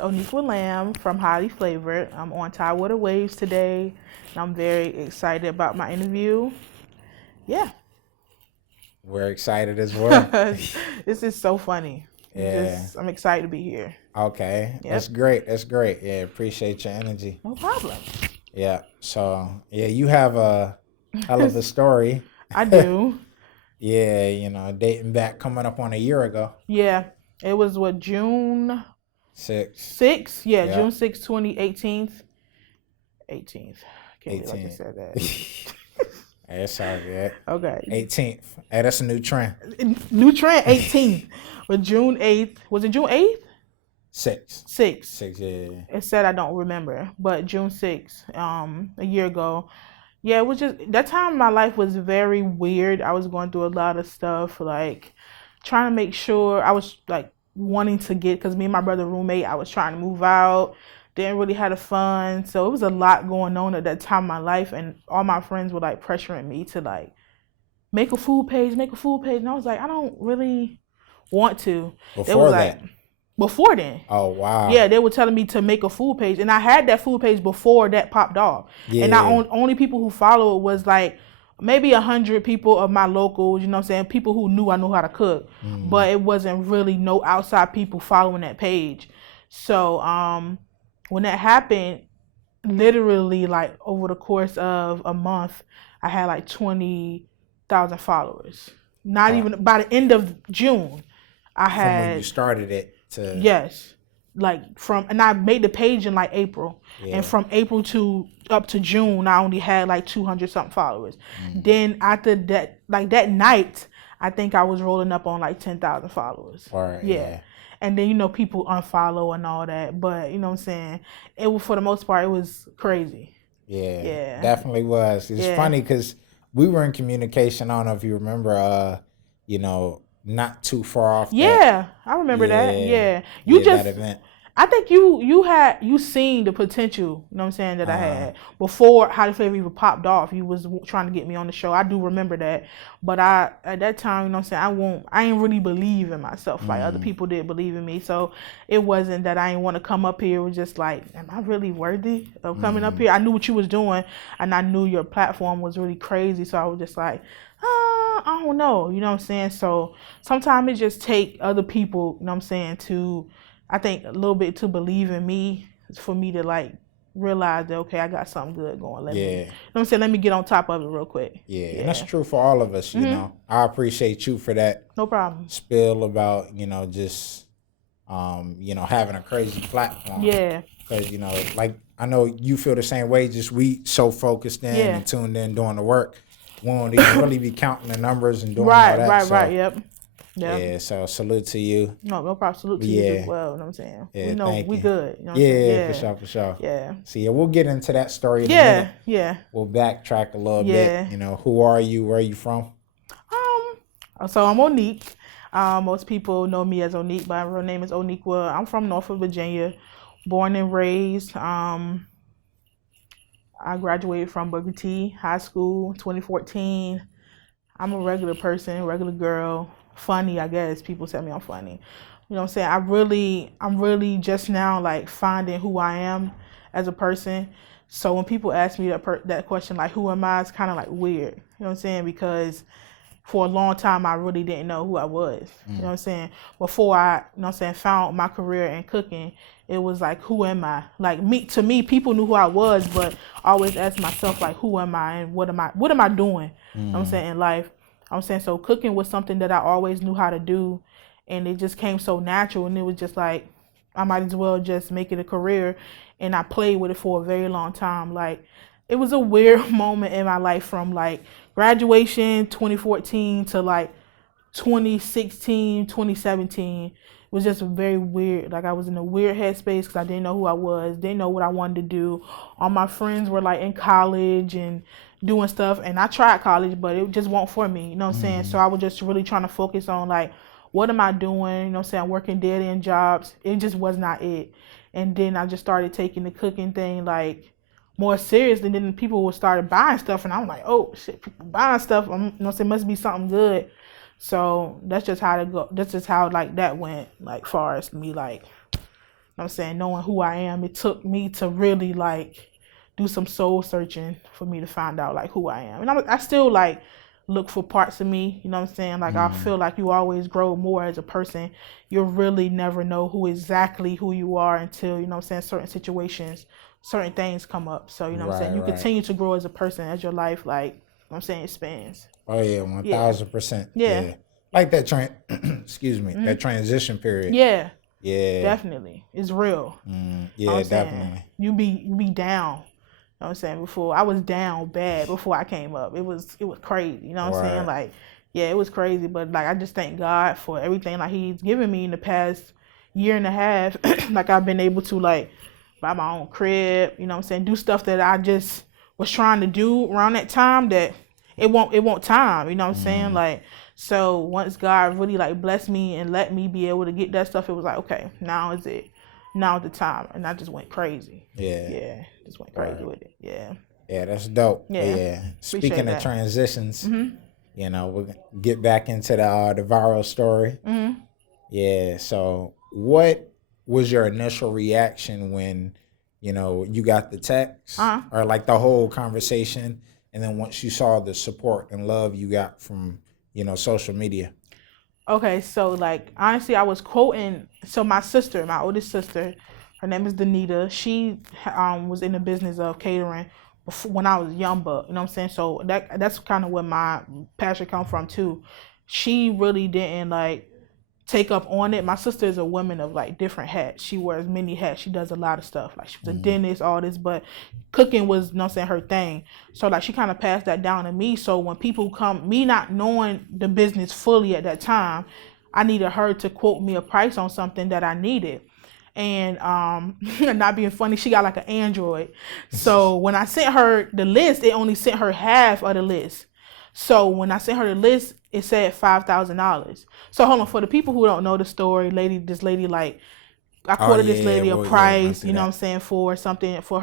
Onequa Lamb from Highly Flavored. I'm on Tidewater Waves today, and I'm very excited about my interview. Yeah. We're excited as well. This is so funny. Yeah. I'm excited to be here. Okay. Yep. That's great. That's great. Yeah, appreciate your energy. No problem. Yeah. So, yeah, you have a hell of a story. I do. Yeah, dating back coming up on a year ago. Yeah. It was June 6th? Yeah, Yep. June 6th, 2018. 18th. Can't believe I just 18th. said that. That's all good. Okay. 18th. Hey, that's a new trend. New trend, 18th. But June 8th. Was it June 8th? 6th. 6th. Yeah. It said I don't remember, but June 6th, a year ago. Yeah, it was just, that time my life was very weird. I was going through a lot of stuff, like trying to make sure I was like wanting to get, because me and my brother roommate, I was trying to move out. Didn't really have the fun. So it was a lot going on at that time in my life, and all my friends were like pressuring me to like make a food page. And I was like, I don't really want to. Before that? Before then. Oh, wow. Yeah, they were telling me to make a food page. And I had that food page before that popped off. Yeah. And only people who followed was like maybe 100 people of my locals, you know what I'm saying? People who knew I knew how to cook. But it wasn't really no outside people following that page. So when that happened, literally like over the course of a month, I had like 20,000 followers. Not even by the end of June, I had. From when you started it to. Yes. And I made the page in like April. Yeah. And from April to up to June, I only had like 200 something followers. Then after that, like that night, I think I was rolling up on like 10,000 followers. Right. Yeah. And then, people unfollow and all that. But, you know what I'm saying? It was, for the most part, it was crazy. Yeah. Yeah. Definitely was. It's funny because we were in communication. I don't know if you remember, not too far off. Yeah. I remember that. Yeah. That event. I think you seen the potential, you know what I'm saying, that I had before Highly Flavor even popped off. You was trying to get me on the show. I do remember that. But at that time, you know what I'm saying, I ain't really believe in myself like other people did believe in me. So it wasn't that I didn't want to come up here. It was just like, am I really worthy of coming up here? I knew what you was doing, and I knew your platform was really crazy. So I was just like, I don't know, you know what I'm saying? So sometimes it just take other people, you know what I'm saying, I think a little bit to believe in me for me to like realize that, okay, I got something good going. You know what I'm saying? Let me get on top of it real quick. Yeah. And that's true for all of us, you know. I appreciate you for that. No problem. Spill about, just, having a crazy platform. Yeah. Because, like, I know you feel the same way, just we so focused in and tuned in doing the work. We won't even really be counting the numbers and doing all that. Right, yep. Yeah, so salute to you. No problem. Salute to you as well, you know what I'm saying? Yeah, we know we good. You know what I'm saying? For sure. Yeah. So we'll get into that story in a minute. Yeah. We'll backtrack a little bit. Who are you? Where are you from? So I'm Onequa. Most people know me as Onequa. My real name is Onequa. I'm from Norfolk, Virginia, born and raised. I graduated from Booker T High School 2014. I'm a regular person, regular girl. Funny, I guess. People tell me I'm funny. You know what I'm saying? I'm really just now like finding who I am as a person. So when people ask me that question, like, who am I? It's kind of like weird. You know what I'm saying? Because for a long time, I really didn't know who I was. You know what I'm saying? Before I, found my career in cooking, it was like, who am I? Like to me, people knew who I was, but I always asked myself, like, who am I and what am I doing? You know what I'm saying, in life. I'm saying, so cooking was something that I always knew how to do, and it just came so natural, and it was just like, I might as well just make it a career, and I played with it for a very long time. Like, it was a weird moment in my life from like graduation 2014 to like 2016, 2017. It was just very weird. Like, I was in a weird headspace because I didn't know who I was, didn't know what I wanted to do. All my friends were like in college and doing stuff, and I tried college, but it just wasn't for me, you know what I'm saying? So I was just really trying to focus on like, what am I doing? You know what I'm saying? Working dead end jobs. It just was not it. And then I just started taking the cooking thing like more seriously. And then people would start buying stuff, and I'm like, oh shit, people buying stuff. You know what I'm saying? Must be something good. So that's just how like that went, like far as me like, you know what I'm saying, knowing who I am, it took me to really like do some soul searching for me to find out like who I am. And I still like look for parts of me, you know what I'm saying? Like I feel like you always grow more as a person. You'll really never know exactly who you are until, you know what I'm saying, certain situations, certain things come up. So, you know what I'm saying? You continue to grow as a person as your life, like, you know what I'm saying, expands. Oh yeah, 1000%. Yeah. Like that excuse me, that transition period. Yeah. Yeah. Definitely. It's real. Yeah, definitely. You be down. You know what I'm saying? Before I was down bad before I came up. It was crazy. You know what I'm saying? Like, yeah, it was crazy. But like I just thank God for everything like He's given me in the past year and a half. Like I've been able to like buy my own crib, you know what I'm saying, do stuff that I just was trying to do around that time that it won't time, you know what I'm saying? Like, so once God really like blessed me and let me be able to get that stuff, it was like, okay, now is the time. And I just went crazy. Yeah. Just went crazy with it. Yeah. Yeah, that's dope. Yeah. Speaking of transitions, you know, we'll get back into the viral story. Yeah. So what was your initial reaction when, you know, you got the text or like the whole conversation? And then once you saw the support and love you got from, you know, social media? Okay, so like honestly, I was quoting. So my sister, my oldest sister, her name is Danita. She was in the business of catering before, when I was younger. You know what I'm saying? So that's kind of where my passion come from too. She really didn't like take up on it. My sister is a woman of like different hats. She wears many hats. She does a lot of stuff. Like she was a dentist, all this, but cooking was, you know what I'm saying, her thing. So like she kind of passed that down to me. So when people come, me not knowing the business fully at that time, I needed her to quote me a price on something that I needed. And not being funny, she got like an Android. So when I sent her the list, it only sent her half of the list. So when I sent her the list, it said $5,000. So hold on, for the people who don't know the story, this lady like I quoted this lady a price, you know what I'm saying, for something for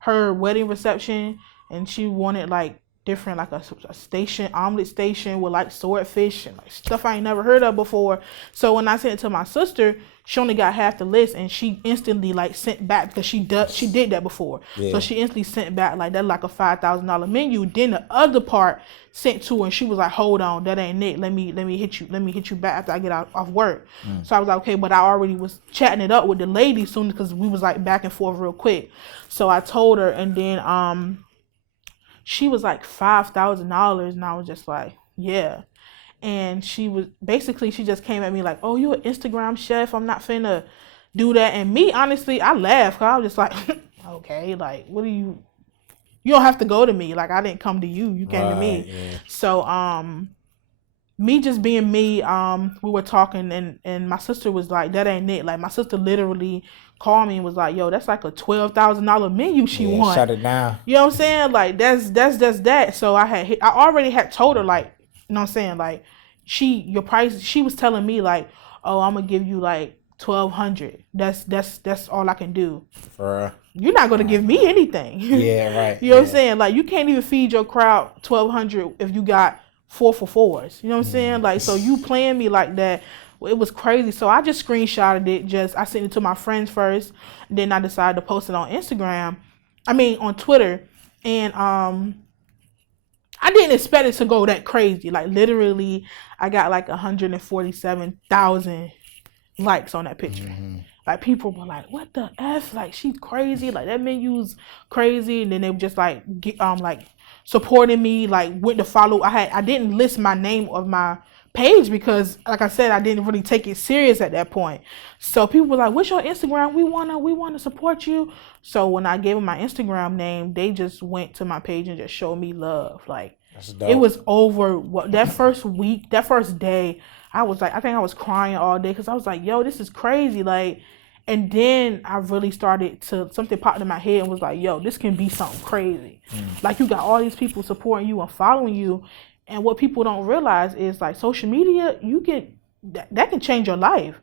her wedding reception, and she wanted like different like a station, omelet station with like swordfish and like stuff I ain't never heard of before. So when I sent it to my sister, she only got half the list, and she instantly like sent back because she did that before. So she instantly sent back like that like a $5,000 menu. Then the other part sent to her, and she was like, "Hold on, that ain't it. Let me hit you back after I get off work." So I was like, "Okay," but I already was chatting it up with the lady soon because we was like back and forth real quick. So I told her, and then she was like $5,000, and I was just like, yeah. And she just came at me like, "Oh, you an Instagram chef? I'm not finna do that." And me, honestly, I laughed because I was just like, okay, like, what do you don't have to go to me. Like, I didn't come to you. You came to me. Yeah. So, me just being me, we were talking, and my sister was like, "That ain't it." Like, my sister literally called me and was like, "Yo, that's like a $12,000 menu she won." Shut it down. You know what I'm saying? Like, that's that. So I already had told her, like, you know what I'm saying? Like, your price, she was telling me like, "Oh, I'm gonna give you like $1,200. That's all I can do." You're not gonna give me anything. Yeah, right. You know what I'm saying? Like, you can't even feed your crowd $1,200 if you got 4 for $4s. You know what I'm saying? Like, so you playing me like that. It was crazy. So I just screenshotted it. I sent it to my friends first. Then I decided to post it on on Twitter. And I didn't expect it to go that crazy. Like, literally, I got like 147,000 likes on that picture. Like, people were like, "What the F? Like, she's crazy. Like, that menu's crazy." And then they were just like, supporting me, like, went to follow. I didn't list my name of my page because, like I said, I didn't really take it serious at that point. So people were like, "What's your Instagram? We wanna support you." So when I gave them my Instagram name, they just went to my page and just showed me love. Like, it was over. That first week, that first day, I was like, I think I was crying all day because I was like, "Yo, this is crazy." Like, and then I really started something popped in my head and was like, "Yo, this can be something crazy." Like, you got all these people supporting you and following you. And what people don't realize is, like, social media, that can change your life.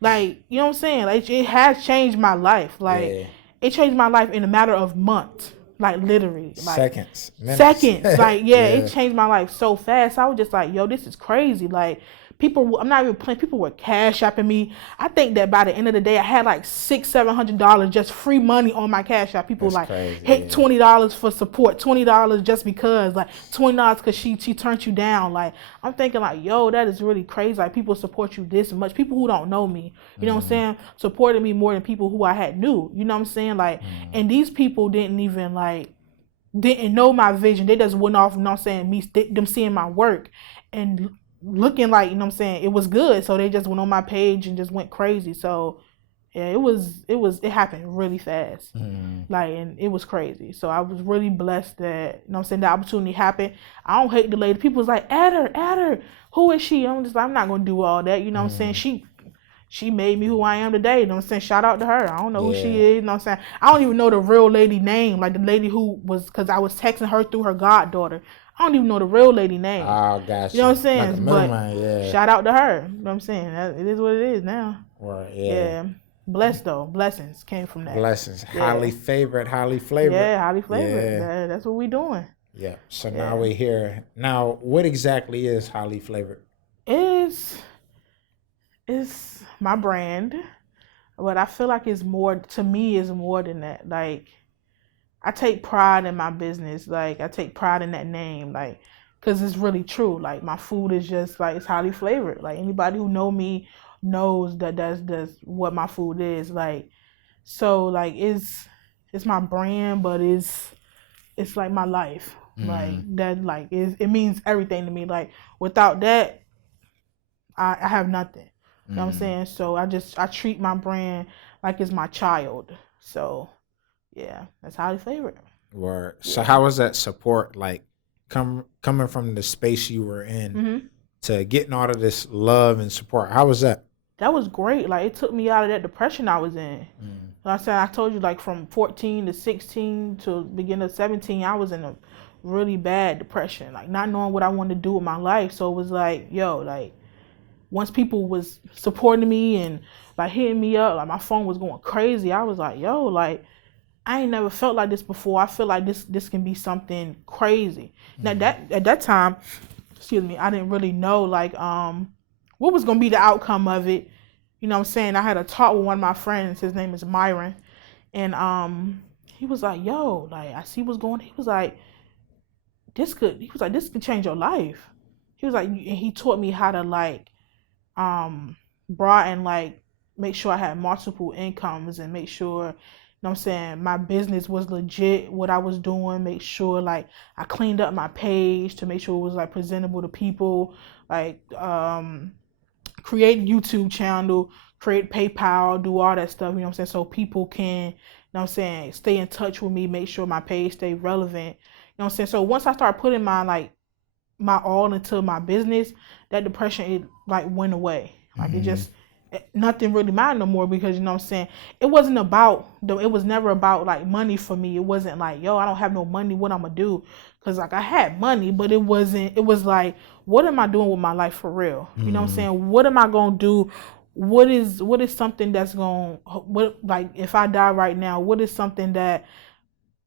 Like, you know what I'm saying? Like, it has changed my life. Like, it changed my life in a matter of months. Like, literally. Like, seconds. Like, it changed my life so fast. I was just like, "Yo, this is crazy." Like, People, I'm not even playing, people were cash apping me. I think that by the end of the day, I had like $600-$700 just free money on my cash app. People That's like crazy, hit $20 for support, $20 just because, like $20 because she turned you down. Like, I'm thinking like, yo, that is really crazy. Like, people support you this much. People who don't know me, you know what I'm saying, supported me more than people who I had knew. You know what I'm saying? Like, and these people didn't even like, didn't know my vision. They just went off, you know what I'm saying, them seeing my work and looking like, you know what I'm saying, it was good. So they just went on my page and just went crazy. So yeah, it happened really fast. Like, and it was crazy. So I was really blessed that, you know what I'm saying, the opportunity happened. I don't hate the lady. People was like, add her. Who is she? I'm just like, I'm not gonna do all that. You know what I'm saying? She made me who I am today. You know what I'm saying? Shout out to her. I don't know who she is. You know what I'm saying? I don't even know the real lady name. Like the lady who was, because I was texting her through her goddaughter. I don't even know the real lady name. Oh, gotcha. You know what I'm saying? Like a middleman, yeah. Shout out to her. You know what I'm saying? It is what it is now. Right, yeah. Blessed though. Blessings came from that. Blessings. Yeah. Highly favored, highly flavored. Yeah, highly flavored. Yeah. That's what we doing. Yeah. So now we're here. Now, what exactly is highly flavored? It's my brand, but I feel like it's more, to me, is more than that. Like, I take pride in my business. Like, I take pride in that name. Like, because it's really true. Like, my food is just like, it's highly flavored. Like, anybody who know me knows that that's what my food is. Like, so like it's my brand, but it's like my life. Like that, like it means everything to me. Like, without that, I have nothing. You know what I'm saying? So I treat my brand like it's my child. So yeah, that's highly flavored. Word. So how was that support like coming from the space you were in to getting all of this love and support? How was that? That was great. Like, it took me out of that depression I was in. Like I said, I told you, like from 14 to 16 to beginning of 17, I was in a really bad depression, like not knowing what I wanted to do with my life. So it was like, yo, like, once people was supporting me and like hitting me up, like my phone was going crazy. I was like, yo, like, I ain't never felt like this before. I feel like this can be something crazy. Now that at that time, excuse me, I didn't really know like what was gonna be the outcome of it. You know what I'm saying? I had a talk with one of my friends, his name is Myron, and he was like, yo, like, I see what's going on. He was like, this could change your life. He was like, and he taught me how to like broaden, like, make sure I had multiple incomes and make sure, you know what I'm saying, my business was legit, what I was doing, make sure like I cleaned up my page to make sure it was like presentable to people, like create YouTube channel, create PayPal, do all that stuff, you know what I'm saying, so people can, you know what I'm saying, stay in touch with me, make sure my page stay relevant, you know what I'm saying. So once I started putting my all into my business, that depression, it like went away. Like it just, nothing really mattered no more, because, you know what I'm saying, it was never about like money for me. It wasn't like, yo, I don't have no money, what I'm gonna do? Because like I had money, but it was like, what am I doing with my life for real? You know what I'm saying? What am I gonna do? What is something that's going, what, like, if I die right now, what is something that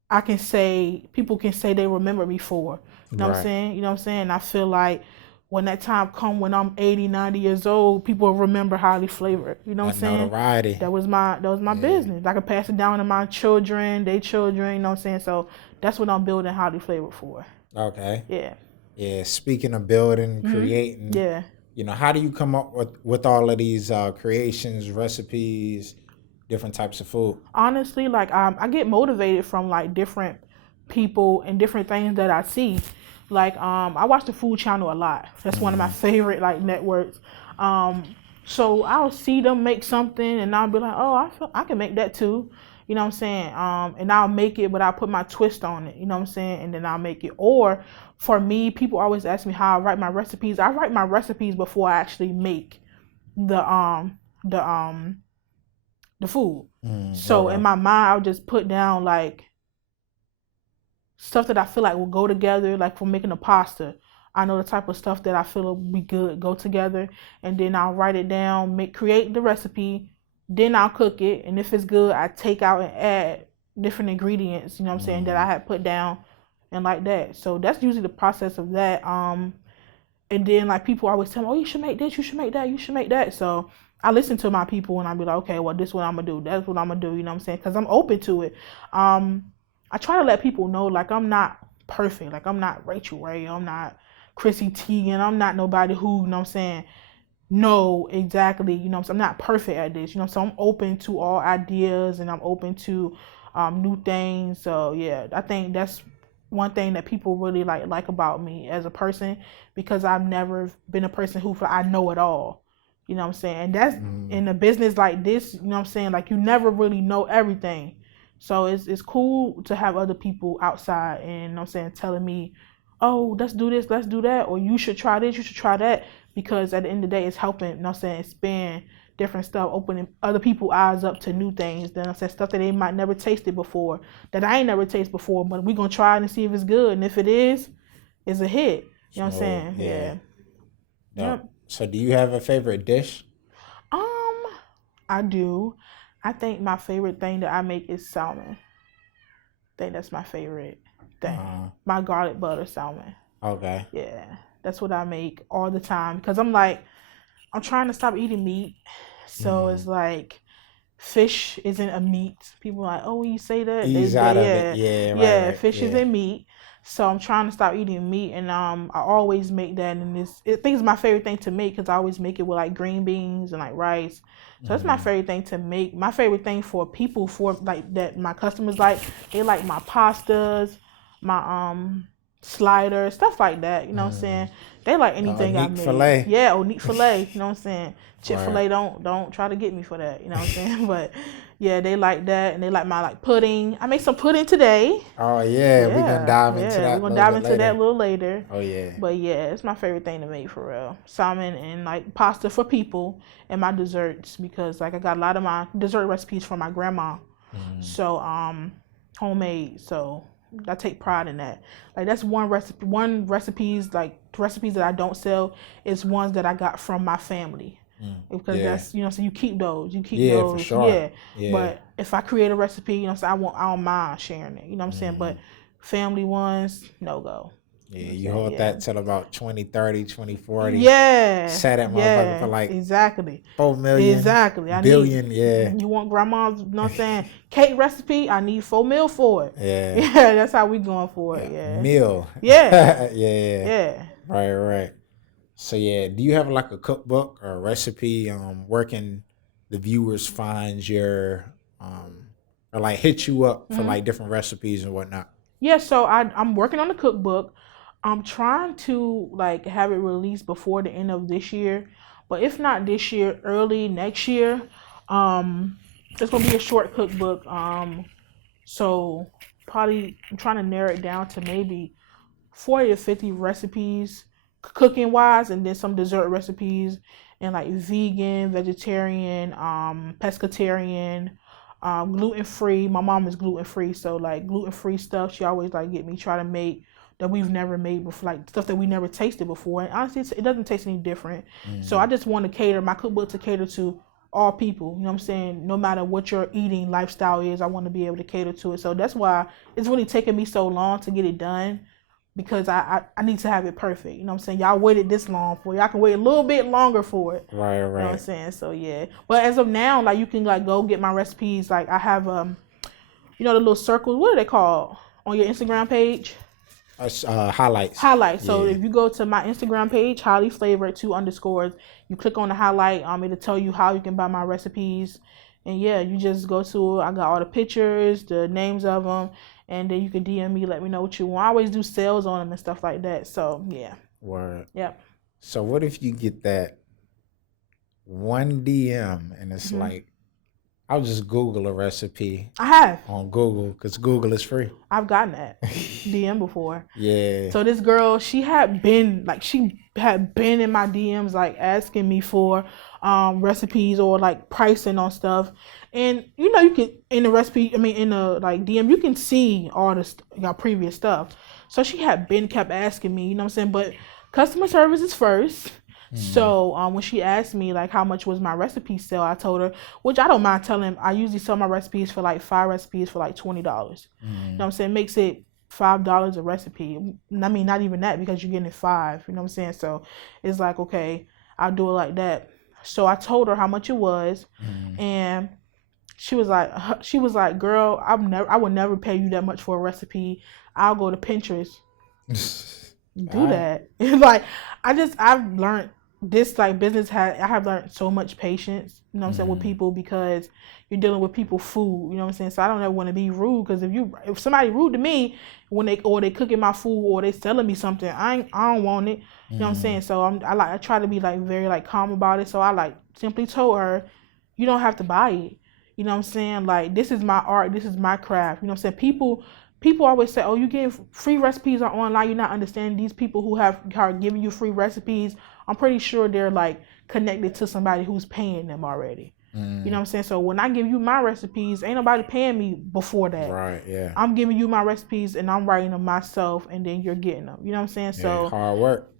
I can say, people can say they remember me for? You know what I'm saying? You know what I'm saying? I feel like when that time come, when I'm 80, 90 years old, people remember highly flavored. You know what I'm saying? Notoriety. That was my business. I could pass it down to my children, their children, you know what I'm saying? So that's what I'm building highly flavored for. Okay. Yeah. Yeah. Speaking of building, creating. Yeah. You know, how do you come up with all of these creations, recipes, different types of food? Honestly, like I get motivated from like different people and different things that I see. Like I watch the Food Channel a lot. That's one of my favorite like networks. So I'll see them make something and I'll be like, oh, I can make that too. You know what I'm saying? And I'll make it, but I'll put my twist on it. You know what I'm saying? And then I'll make it. Or for me, people always ask me how I write my recipes. I write my recipes before I actually make the food. So in my mind, I'll just put down like stuff that I feel like will go together. Like for making a pasta, I know the type of stuff that I feel will be good, go together, and then I'll write it down, create the recipe, then I'll cook it, and if it's good, I take out and add different ingredients, you know what I'm saying, that I had put down, and like that. So that's usually the process of that. And then like people always tell me, oh, you should make this, you should make that, you should make that. So I listen to my people and I be like, okay, well, this is what I'm gonna do. That's what I'm gonna do. You know what I'm saying? Because I'm open to it. I try to let people know, like, I'm not perfect. Like, I'm not Rachel Ray. I'm not Chrissy Teigen. I'm not nobody who, you know what I'm saying, know exactly, you know what I'm saying? I'm not perfect at this. You know what I'm saying? I'm open to all ideas and I'm open to new things. So, yeah, I think that's one thing that people really like about me as a person, because I've never been a person who I know it all. You know what I'm saying? And that's in a business like this, you know what I'm saying? Like, you never really know everything. So it's cool to have other people outside and, you know what I'm saying, telling me, oh, let's do this, let's do that, or you should try this, you should try that, because at the end of the day, it's helping, you know what I'm saying, expand different stuff, opening other people's eyes up to new things, you know what I'm saying, stuff that they might never tasted before, that I ain't never tasted before, but we're going to try it and see if it's good, and if it is, it's a hit, you know what I'm saying, yeah. Yep. So do you have a favorite dish? I do. I think my favorite thing that I make is salmon. I think that's my favorite thing. My garlic butter salmon. Okay. Yeah, that's what I make all the time, because I'm trying to stop eating meat. So it's like, fish isn't a meat. People are like, oh, when you say that, ease out of it. Yeah, right, fish isn't meat. So I'm trying to stop eating meat, and I always make that, and I think it's my favorite thing to make, because I always make it with like green beans and like rice. So that's my favorite thing to make. My favorite thing for people, for like that my customers like, they like my pastas, my sliders, stuff like that. You know what I'm saying? They like anything I make. Filet. Yeah, Onequa filet. You know what I'm saying? Chick-fil-A don't try to get me for that. You know what I'm saying? But yeah, they like that, and they like my pudding. I made some pudding today. Oh yeah, we're gonna dive into that. We're gonna dive into that a little later. Oh yeah. But yeah, it's my favorite thing to make, for real. Salmon and like pasta for people, and my desserts, because like I got a lot of my dessert recipes from my grandma. So homemade. So I take pride in that. Like, that's one recipes that I don't sell is ones that I got from my family. Because that's, you know, so you keep those. You keep those. For sure. Yeah. But if I create a recipe, you know, so I don't mind sharing it. You know what I'm saying? But family ones, no go. Yeah, you hold that till about 2030, 2040. Yeah. Set that motherfucker for like exactly 4 million. Exactly. Billion, You want grandma's, you know what I'm saying, cake recipe, I need 4 mil for it. Yeah. Yeah, that's how we going for it. Yeah. Meal. Yeah. Yeah. Right. So yeah, do you have like a cookbook or a recipe? Where can the viewers find your or like hit you up for like different recipes and whatnot? Yeah, so I'm working on the cookbook. I'm trying to like have it released before the end of this year, but if not this year, early next year. It's gonna be a short cookbook. So probably I'm trying to narrow it down to maybe 40 to 50 recipes, cooking wise, and then some dessert recipes, and like vegan, vegetarian, pescatarian, gluten free. My mom is gluten free, so like gluten free stuff she always like get me try to make that we've never made before, like stuff that we never tasted before, and honestly it doesn't taste any different. So I just want to cater my cookbook to cater to all people, you know what I'm saying, no matter what your eating lifestyle is. I want to be able to cater to it. So that's why it's really taken me so long to get it done, because I need to have it perfect. You know what I'm saying? Y'all waited this long for it. Y'all can wait a little bit longer for it. Right. You know what I'm saying? So yeah. But as of now, like, you can like go get my recipes. Like, I have you know, the little circles, what are they called on your Instagram page? Highlights. So if you go to my Instagram page, highly flavored 2_, you click on the highlight, it'll tell you how you can buy my recipes. And yeah, you just go to it. I got all the pictures, the names of them, and then you can DM me, let me know what you want. I always do sales on them and stuff like that. So yeah. Word. Yep. So what if you get that one DM and it's like, I'll just Google a recipe. I have. On Google, because Google is free. I've gotten that DM before. Yeah. So this girl, she had been in my DMs, like asking me for recipes or like pricing on stuff. And you know, you can in the like DM, you can see all the previous stuff. So she had kept asking me, you know what I'm saying? But customer service is first. So when she asked me like how much was my recipe sale, I told her, which I don't mind telling. I usually sell my recipes for like 5 recipes for like $20. You know what I'm saying? Makes it $5 a recipe. I mean, not even that, because you're getting 5. You know what I'm saying? So it's like, okay, I'll do it like that. So I told her how much it was, and she was like, girl, I would never pay you that much for a recipe. I'll go to Pinterest. Do that. Like, I've learned this, like, I have learned so much patience, you know what I'm saying, with people, because you're dealing with people food, you know what I'm saying? So I don't ever want to be rude, because if somebody rude to me when they cooking my food or they selling me something, I don't want it. You know what I'm saying? So I try to be like very like calm about it. So I like simply told her, you don't have to buy it. You know what I'm saying? Like, this is my art, this is my craft. You know what I'm saying? People always say, oh, you get free recipes are online. You're not understanding these people who are giving you free recipes. I'm pretty sure they're like connected to somebody who's paying them already. You know what I'm saying? So when I give you my recipes, ain't nobody paying me before that. Right, yeah. I'm giving you my recipes and I'm writing them myself, and then you're getting them. You know what I'm saying? Yeah, so hard work.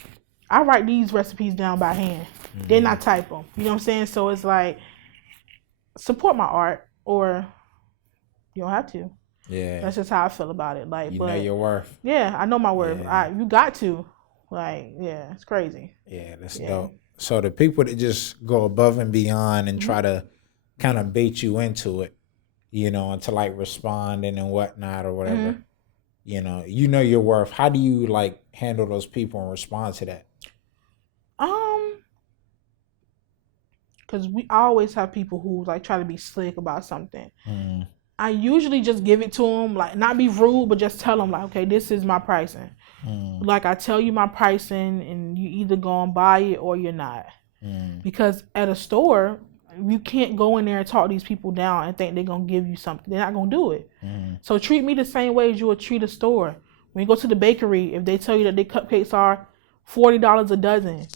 I write these recipes down by hand. Then I type them. You know what I'm saying? So it's like, support my art, or you don't have to. Yeah. That's just how I feel about it. Like, know your worth. Yeah, I know my worth. Yeah. You got to. Like, yeah, it's crazy. Yeah, that's dope. So the people that just go above and beyond and try to kind of bait you into it, you know, and to like responding and whatnot or whatever, you know your worth. How do you like handle those people and respond to that? Because I always have people who like try to be slick about something. I usually just give it to them, like, not be rude, but just tell them, like, okay, this is my pricing. Like, I tell you my pricing, and you either go and buy it or you're not. Because at a store, you can't go in there and talk these people down and think they're going to give you something. They're not going to do it. So treat me the same way as you would treat a store. When you go to the bakery, if they tell you that their cupcakes are $40 a dozen,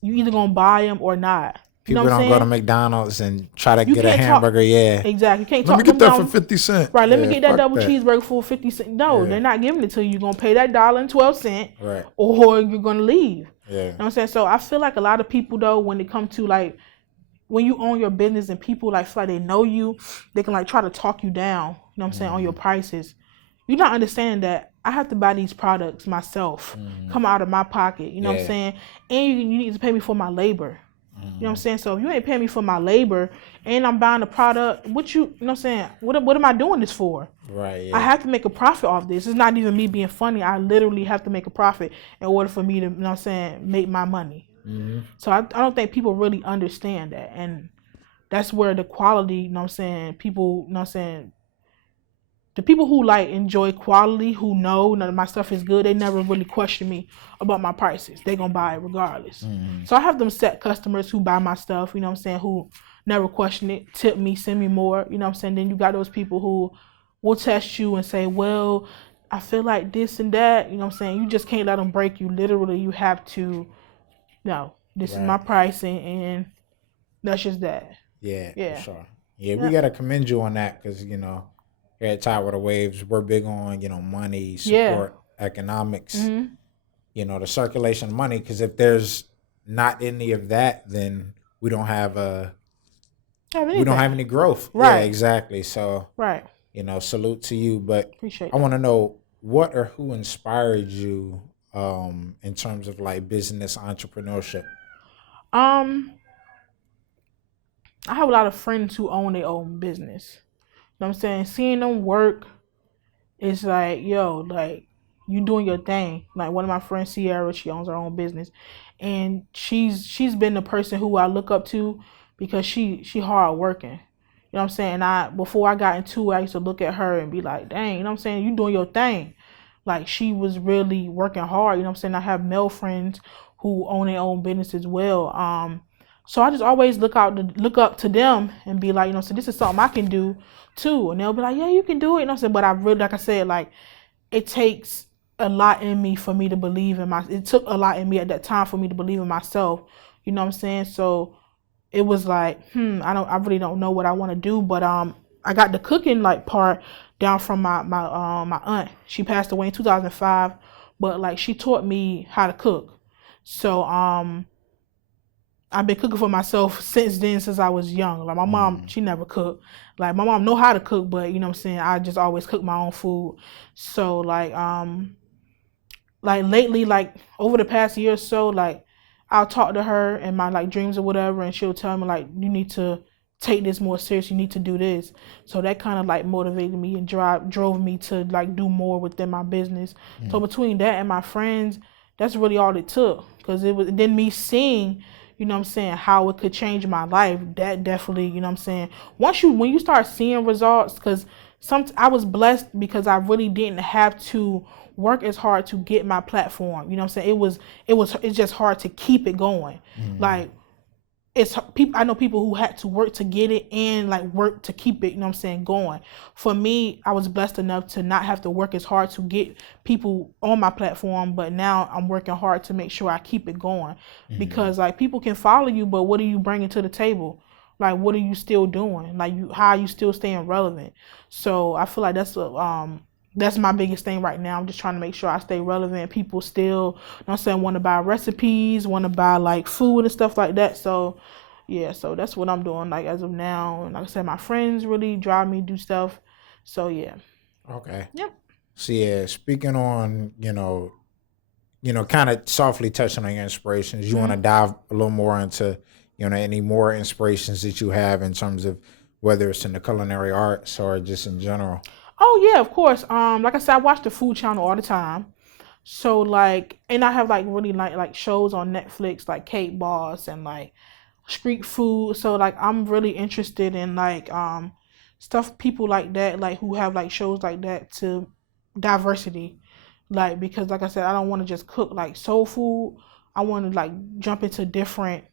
you either going to buy them or not. People don't go to McDonald's and try to get a hamburger. Exactly. You can't let me get that for 50 cents. Right. Let me get that double cheeseburger for 50 cents. No, they're not giving it to you. You're going to pay that $1.12. Right. Or you're going to leave. Yeah. You know what I'm saying? So I feel like a lot of people, though, when it comes to like, when you own your business and people like feel like they know you, they can like try to talk you down, you know what I'm saying, on your prices. You're not understanding that I have to buy these products myself, come out of my pocket, you know what I'm saying? And you need to pay me for my labor. You know what I'm saying? So if you ain't paying me for my labor and I'm buying the product, you know what I'm saying? What am I doing this for? Right. Yeah. I have to make a profit off this. It's not even me being funny. I literally have to make a profit in order for me to, you know what I'm saying, make my money. So I don't think people really understand that. And that's where the quality, you know what I'm saying, people, you know what I'm saying, the people who like enjoy quality, who know that my stuff is good, they never really question me about my prices. They gonna buy it regardless. So I have them set customers who buy my stuff, you know what I'm saying, who never question it, tip me, send me more, you know what I'm saying. Then you got those people who will test you and say, well, I feel like this and that, you know what I'm saying. You just can't let them break you. Literally, you have to, no, this is my pricing, and that's just that. Yeah, for sure. Yeah, we gotta commend you on that, because here at Tidewater Waves, we're big on money, support, economics, the circulation of money. Because if there's not any of that, then we don't have any growth. Right. Yeah, exactly. So salute to you. But appreciate I want to know what or who inspired you in terms of like business entrepreneurship. I have a lot of friends who own their own business. You know what I'm saying? Seeing them work, it's like, yo, like, you doing your thing. Like, one of my friends, Sierra, she owns her own business, and she's been the person who I look up to, because she hard working. You know what I'm saying? Before I got into it, I used to look at her and be like, dang, you know what I'm saying, you doing your thing. Like, she was really working hard. You know what I'm saying? I have male friends who own their own business as well. So I just always look up to them and be like, so this is something I can do too. And they'll be like, yeah, you can do it. You know what I'm saying? But I really, like I said, like, it takes a lot in me for me to believe in it took a lot in me at that time for me to believe in myself. You know what I'm saying? So it was like, I really don't know what I want to do. But I got the cooking like part down from my aunt. She passed away in 2005, but like, she taught me how to cook. So I've been cooking for myself since then, since I was young. Like my mom, she never cooked. Like my mom know how to cook, but you know what I'm saying, I just always cook my own food. So like lately, like over the past year or so, like I'll talk to her in my like dreams or whatever, and she'll tell me like, you need to take this more serious. You need to do this. So that kind of like motivated me and drove me to like do more within my business. So between that and my friends, that's really all it took. Because it was then me seeing, you know what I'm saying, how it could change my life. That definitely, you know what I'm saying. When you start seeing results, because I was blessed because I really didn't have to work as hard to get my platform. You know what I'm saying? It's just hard to keep it going. Like it's people, I know people who had to work to get it and like work to keep it, you know what I'm saying, going. For me, I was blessed enough to not have to work as hard to get people on my platform, but now I'm working hard to make sure I keep it going. Because like people can follow you, but what are you bringing to the table? Like what are you still doing? Like how are you still staying relevant? So I feel like that's my biggest thing right now. I'm just trying to make sure I stay relevant. People still, you know what I'm saying, want to buy recipes, want to buy like food and stuff like that. So yeah, so that's what I'm doing like as of now. And like I said, my friends really drive me to do stuff. So yeah. Okay. Yep. So yeah, speaking on, kind of softly touching on your inspirations, you want to dive a little more into, any more inspirations that you have in terms of whether it's in the culinary arts or just in general? Oh yeah, of course. Like I said, I watch the Food Channel all the time. So like, and I have like really like shows on Netflix like Cake Boss and like street food. So like, I'm really interested in like stuff, people like that, like who have like shows like that, to diversity. Like because like I said, I don't want to just cook like soul food. I want to like jump into different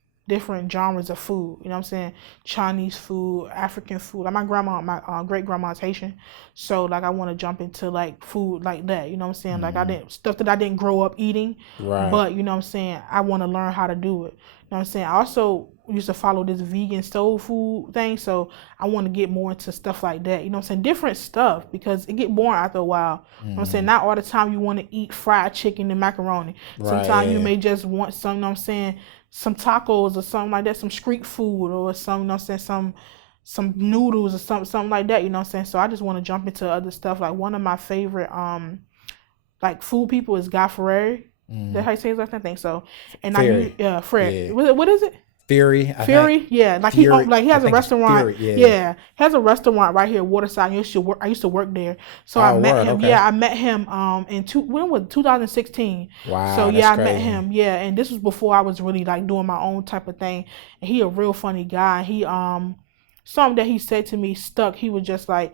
genres of food. You know what I'm saying? Chinese food, African food. Like my great grandma's Haitian, so like I want to jump into like food like that. You know what I'm saying? Like I didn't stuff that I didn't grow up eating, Right. but you know what I'm saying, I want to learn how to do it. You know what I'm saying? I also used to follow this vegan soul food thing, so I want to get more into stuff like that. You know what I'm saying? Different stuff, because it get boring after a while. You know what I'm saying? Not all the time you want to eat fried chicken and macaroni. Right, Sometimes you yeah. may just want some, you know what I'm saying, some tacos or something like that, some street food or some, you know what I'm saying, some noodles or something like that, you know what I'm saying? So I just want to jump into other stuff. Like one of my favorite like food people is Guy Ferrari. That's how you say his last name? I think so. And Fury. Fred. Yeah. What is it? Fury. Fury, yeah, like Fury, he has a restaurant. Fury, yeah. He has a restaurant right here, Waterside. I used to work there, so I Oh, met word, him. okay. Yeah, I met him when was it, 2016. Wow, So that's yeah, I crazy. met him. Yeah, and this was before I was really like doing my own type of thing. And he a real funny guy. He something that he said to me stuck. He was just like,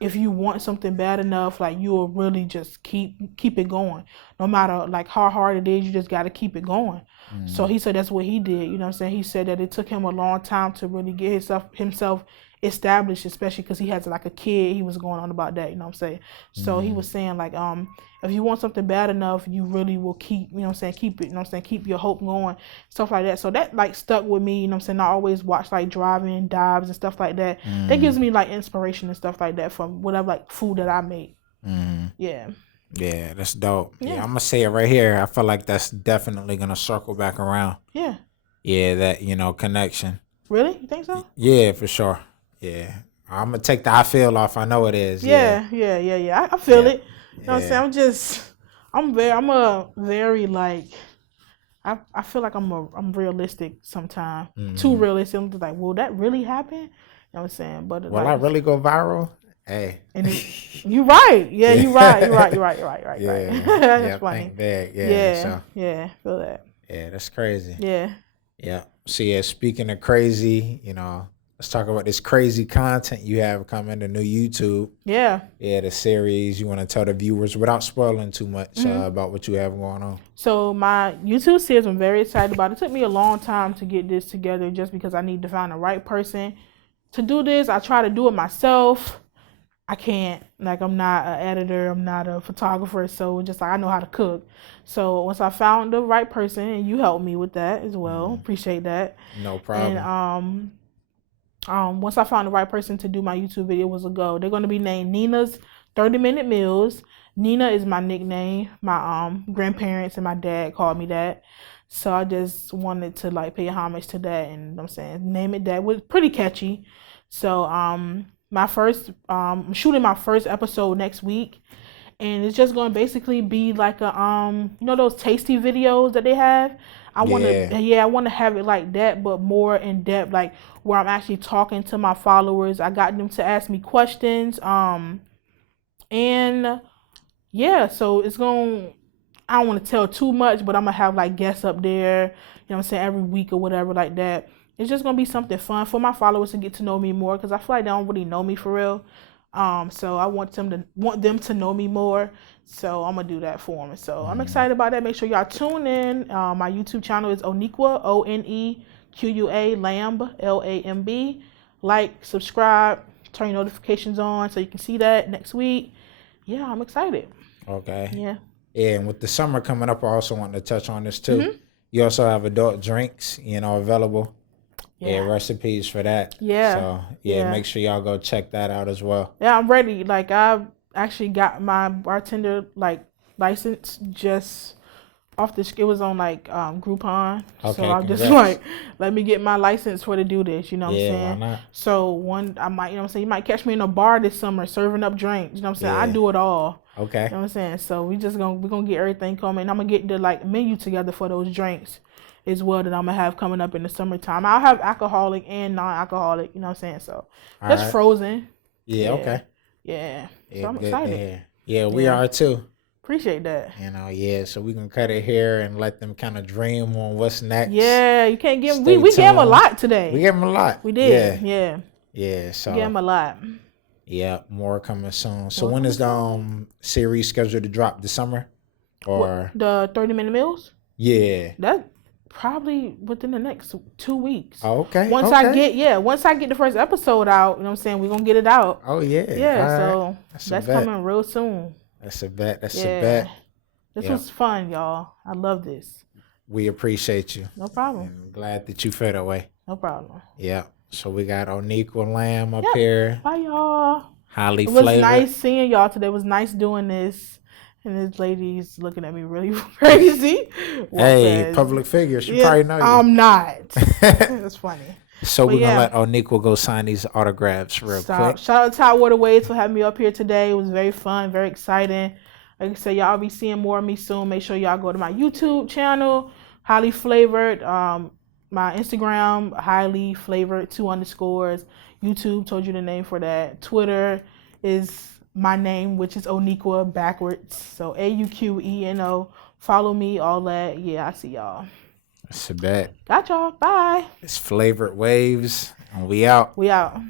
if you want something bad enough, like you will really just keep it going. No matter like how hard it is, you just got to keep it going. So he said that's what he did. You know what I'm saying? He said that it took him a long time to really get himself established, especially because he has like a kid. He was going on about that. You know what I'm saying? So he was saying like, if you want something bad enough, you really will keep, you know what I'm saying, keep it, you know what I'm saying, keep your hope going, stuff like that. So that like stuck with me, you know what I'm saying. I always watch like driving dives and stuff like that. That gives me like inspiration and stuff like that from whatever like food that I make. Yeah. Yeah, that's dope. Yeah, Yeah. I'm gonna say it right here. I feel like that's definitely gonna circle back around. Yeah. Yeah, that connection. Really? You think so? Yeah, for sure. Yeah, I'm gonna take the I feel off. I know it is. Yeah. I feel Yeah. it. You know what I'm saying? I'm a very like, I feel like I'm realistic sometimes. Too realistic. I'm just like, will that really happen? You know what I'm saying? But Will like, I really go viral? Hey. and you're right. Yeah, you're right. You're right. Yeah. That's funny. Think big. Yeah, feel that. Yeah, that's crazy. Yeah. Yeah. So yeah, speaking of crazy, let's talk about this crazy content you have coming to new YouTube. Yeah. Yeah, the series. You want to tell the viewers without spoiling too much about what you have going on? So my YouTube series, I'm very excited about. It took me a long time to get this together, just because I need to find the right person to do this. I try to do it myself. I can't, like, I'm not an editor, I'm not a photographer, so just like I know how to cook. So once I found the right person, and you helped me with that as well, appreciate that. No problem. And once I found the right person to do my YouTube video, it was a go. They're going to be named Nina's 30-minute meals. Nina is my nickname. My grandparents and my dad called me that. So I just wanted to like pay homage to that, and you know what I'm saying, name it that. Was pretty catchy. So I'm shooting my first episode next week, and it's just going to basically be like a those tasty videos that they have. I want to have it like that, but more in depth, like where I'm actually talking to my followers. I got them to ask me questions, and yeah, so it's going. I don't want to tell too much, but I'm gonna have like guests up there. You know what I'm saying, every week or whatever like that. It's just gonna be something fun for my followers to get to know me more, because I feel like they don't really know me for real. So I want them to know me more. So I'm gonna do that for them. So I'm excited about that. Make sure y'all tune in. My YouTube channel is Onequa, Onequa, Lamb, Lamb. Like, subscribe, turn your notifications on so you can see that next week. Yeah, I'm excited. Okay. Yeah. Yeah, and with the summer coming up, I also want to touch on this too. Mm-hmm. You also have adult drinks, available. Yeah, recipes for that. Yeah. So, make sure y'all go check that out as well. Yeah, I'm ready. Like, I've actually got my bartender, like, license just off it was on, like, Groupon. Okay, so I'm just like, let me get my license to do this, you know what I'm saying? Why not? So, I might, you might catch me in a bar this summer serving up drinks, you know what I'm saying? I do it all. Okay. You know what I'm saying? So, we're gonna get everything coming. I'm gonna get the, like, menu together for those drinks as well that I'm gonna have coming up in the summertime. I'll have alcoholic and non-alcoholic, you know what I'm saying? So that's frozen. Yeah, okay. Yeah. So I'm excited. Yeah, we are too. Appreciate that. So we can cut it here and let them kind of dream on what's next. Yeah, you can't give them. We gave them a lot today. We gave them a lot. We did. Yeah. So we gave them a lot. Yeah, more coming soon. So when is the series scheduled to drop? This summer? Or the 30-minute meals? Yeah. That probably within the next 2 weeks. Oh, okay. Once I get the first episode out, you know what I'm saying, we're gonna get it out. Oh yeah. Yeah, so that's coming real soon. That's a bet. That's a bet. This was fun, y'all. I love this. We appreciate you. No problem. And I'm glad that you felt that way. No problem. Yeah. So we got Onequa Lamb up here. Bye, y'all. Highly flavored. It was nice seeing y'all today. It was nice doing this. And this lady's looking at me really crazy. Hey, public figure. She probably know you. I'm not. It's funny. So we're going to let Onequa go sign these autographs real quick. Shout out to Tidewater Waves for having me up here today. It was very fun, very exciting. Like I said, y'all be seeing more of me soon. Make sure y'all go to my YouTube channel, Highly Flavored. My Instagram, Highly Flavored, 2_. YouTube, told you the name for that. Twitter is my name, which is Onequa backwards. So AUQENO. Follow me, all that. Yeah, I see y'all. That's a bet. Got y'all. Bye. It's Flavored Waves, and we out. We out.